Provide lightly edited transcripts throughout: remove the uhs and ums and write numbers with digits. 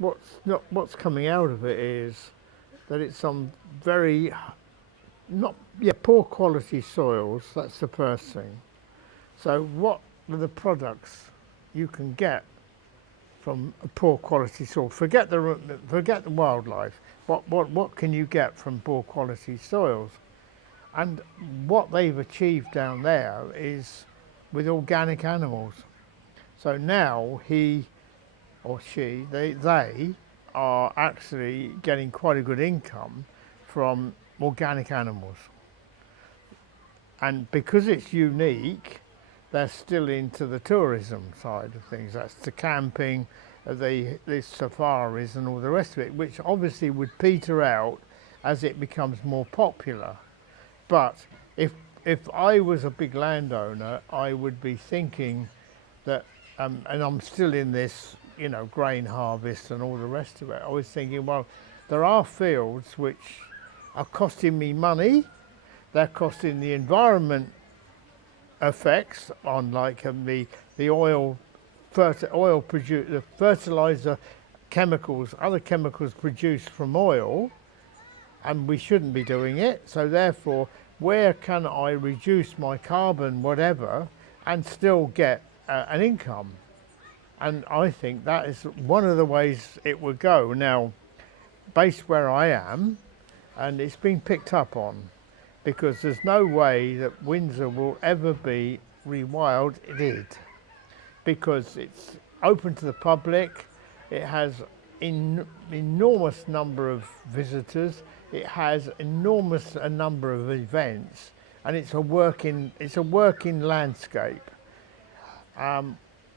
what's coming out of it is that it's on very not yeah poor quality soils. That's the first thing. So what are the products you can get from a poor quality soil? Forget the wildlife. What can you get from poor quality soils? And what they've achieved down there is with organic animals. So now he or she, they are actually getting quite a good income from organic animals. And because it's unique, they're still into the tourism side of things. That's the camping, the safaris and all the rest of it, which obviously would peter out as it becomes more popular. But if I was a big landowner, I would be thinking that, and I'm still in this, grain harvest and all the rest of it. I was thinking, well, there are fields which are costing me money. They're costing the environment effects on the oil the fertilizer chemicals, other chemicals produced from oil, and we shouldn't be doing it. So therefore, where can I reduce my carbon, whatever, and still get an income? And I think that is one of the ways it would go. Now, based where I am, and it's been picked up on, because there's no way that Windsor will ever be rewilded, because it's open to the public, it has enormous number of visitors, it has enormous a number of events, and it's a working landscape.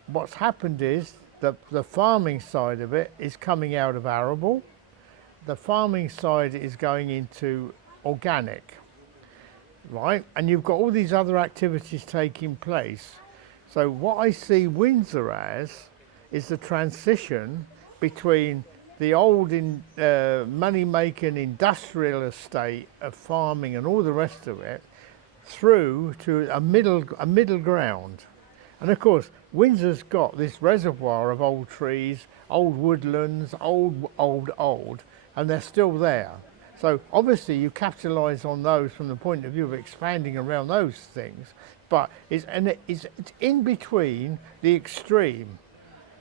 What's happened is the farming side of it is coming out of arable. The farming side is going into organic, right? And you've got all these other activities taking place. So what I see Windsor as is the transition between the old money-making industrial estate of farming and all the rest of it through to a middle ground. And of course, Windsor's got this reservoir of old trees, old woodlands, old, and they're still there. So obviously you capitalise on those from the point of view of expanding around those things, but it's in between the extreme.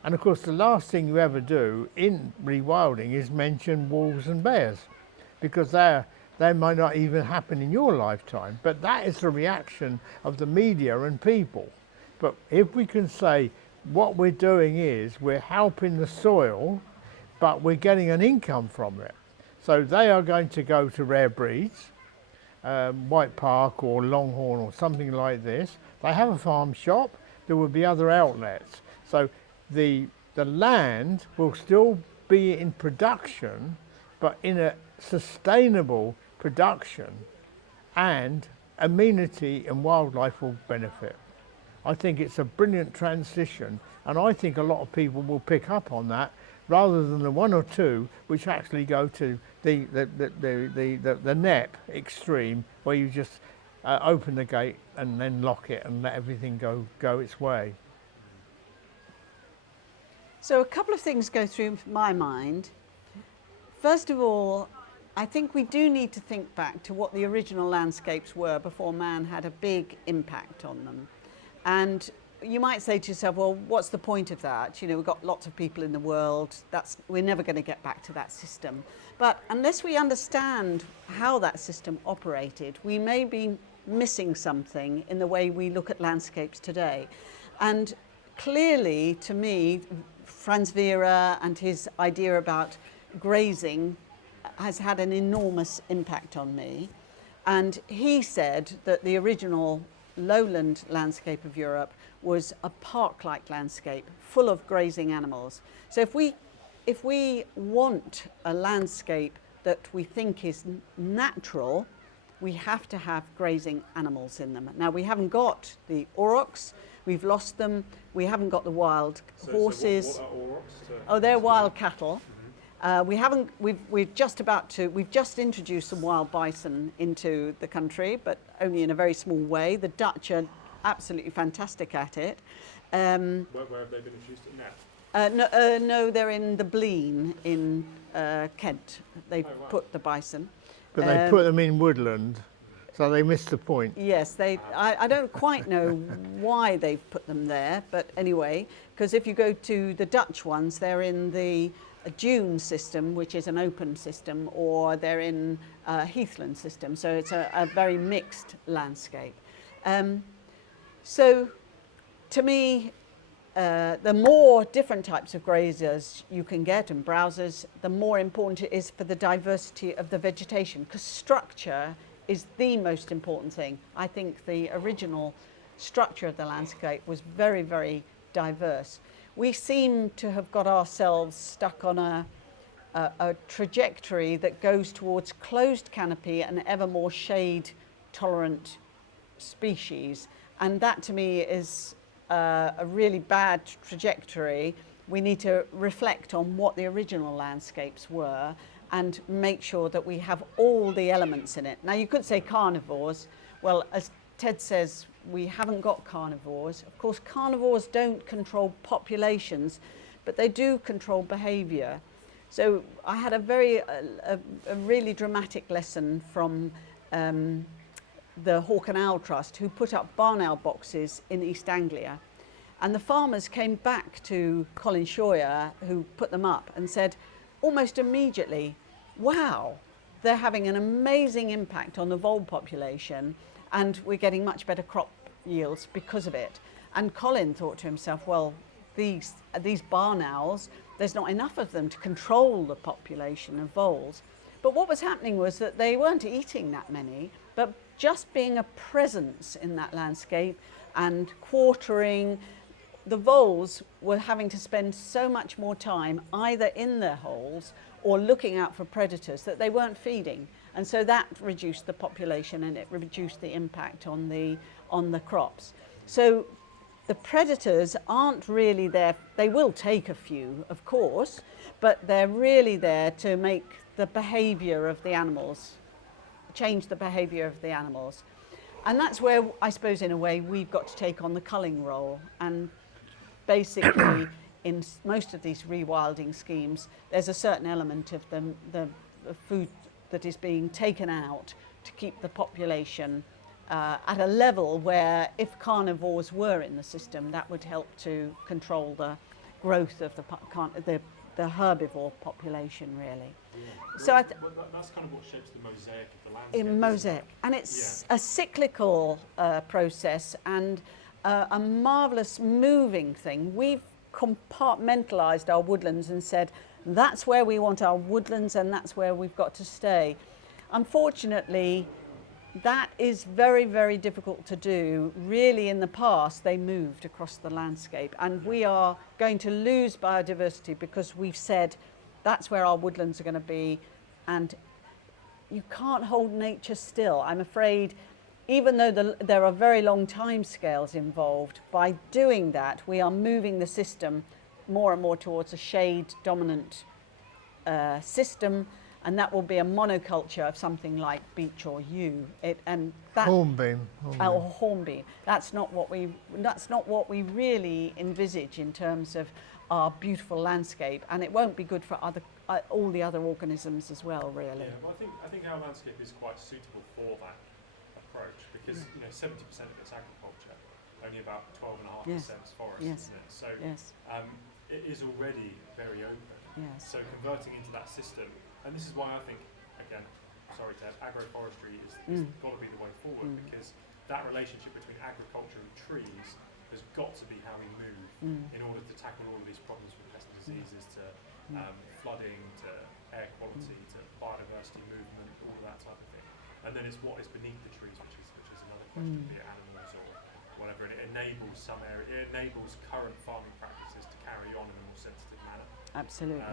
And of course the last thing you ever do in rewilding is mention wolves and bears, because they might not even happen in your lifetime, but that is the reaction of the media and people. But if we can say what we're doing is we're helping the soil, but we're getting an income from it. So they are going to go to rare breeds, White Park or Longhorn or something like this. They have a farm shop, there will be other outlets. So the land will still be in production, but in a sustainable production, and amenity and wildlife will benefit. I think it's a brilliant transition, and I think a lot of people will pick up on that, rather than the one or two which actually go to the NEP extreme, where you just open the gate and then lock it and let everything go its way. So a couple of things go through my mind. First of all, I think we do need to think back to what the original landscapes were before man had a big impact on them. And you might say to yourself, well, what's the point of that? We've got lots of people in the world. We're never going to get back to that system. But unless we understand how that system operated, we may be missing something in the way we look at landscapes today. And clearly, to me, Franz Vera and his idea about grazing has had an enormous impact on me. And he said that the original lowland landscape of Europe was a park-like landscape full of grazing animals. So if we want a landscape that we think is natural, we have to have grazing animals in them. Now, we haven't got the aurochs, we've lost them, we haven't got the wild horses. So what are aurochs? Oh, they're wild cattle. We've just introduced some wild bison into the country, but only in a very small way. The Dutch are absolutely fantastic at it. Where have they been introduced now? No, they're in the Blean in Kent. They've put the bison. But they put them in woodland, so they missed the point. Yes, I don't quite know why they've put them there, but anyway, because if you go to the Dutch ones, they're in the dune system, which is an open system, or they're in heathland system, so it's a very mixed landscape. So to me, the more different types of grazers you can get and browsers, the more important it is for the diversity of the vegetation, because structure is the most important thing. I think the original structure of the landscape was very, very diverse. We seem to have got ourselves stuck on a trajectory that goes towards closed canopy and ever more shade tolerant species, and that to me is a really bad trajectory. We need to reflect on what the original landscapes were and make sure that we have all the elements in it. Now you could say carnivores. Well, as Ted says, we haven't got carnivores. Of course, carnivores don't control populations, but they do control behavior. So I had a really dramatic lesson from the Hawk and Owl Trust, who put up barn owl boxes in East Anglia. And the farmers came back to Colin Scheuer, who put them up, and said almost immediately, wow, they're having an amazing impact on the vole population, and we're getting much better crop yields because of it. And Colin thought to himself, well, these barn owls, there's not enough of them to control the population of voles. But what was happening was that they weren't eating that many, but just being a presence in that landscape and quartering, the voles were having to spend so much more time either in their holes or looking out for predators that they weren't feeding. And so that reduced the population and it reduced the impact on the crops. So the predators aren't really there. They will take a few, of course, but they're really there to make the behavior of the animals, change the behavior of the animals. And that's where, I suppose, in a way, we've got to take on the culling role. And basically, in most of these rewilding schemes, there's a certain element of the food that is being taken out to keep the population at a level where, if carnivores were in the system, that would help to control the growth of the herbivore population, really. Yeah. So that's kind of what shapes the mosaic of the landscape. In mosaic, and it's a cyclical process and a marvelous moving thing. We've compartmentalized our woodlands and said that's where we want our woodlands and that's where we've got to stay. Unfortunately, that is very, very difficult to do. Really, in the past, they moved across the landscape, and we are going to lose biodiversity because we've said that's where our woodlands are going to be, and you can't hold nature still. I'm afraid, even though there are very long time scales involved, by doing that, we are moving the system more and more towards a shade-dominant system, and that will be a monoculture of something like beech or yew. Hornbeam. Or hornbeam. That's not what we really envisage in terms of our beautiful landscape, and it won't be good for all the other organisms as well, really. Yeah, well, I think our landscape is quite suitable for that approach because 70% of it's agriculture, only about 12.5% is forest, isn't it? So it is already very open. Yes. So converting into that system, and this is why I think, again, sorry Ted, agroforestry is got to be the way forward because that relationship between agriculture and trees has got to be how we move in order to tackle all of these problems from pest and diseases to flooding, to air quality, to biodiversity movement, all of that type of thing. And then it's what is beneath the trees, which is another question, be it animals or whatever. And it enables some area, it enables current farming practices to carry on in a more sensitive manner. Absolutely.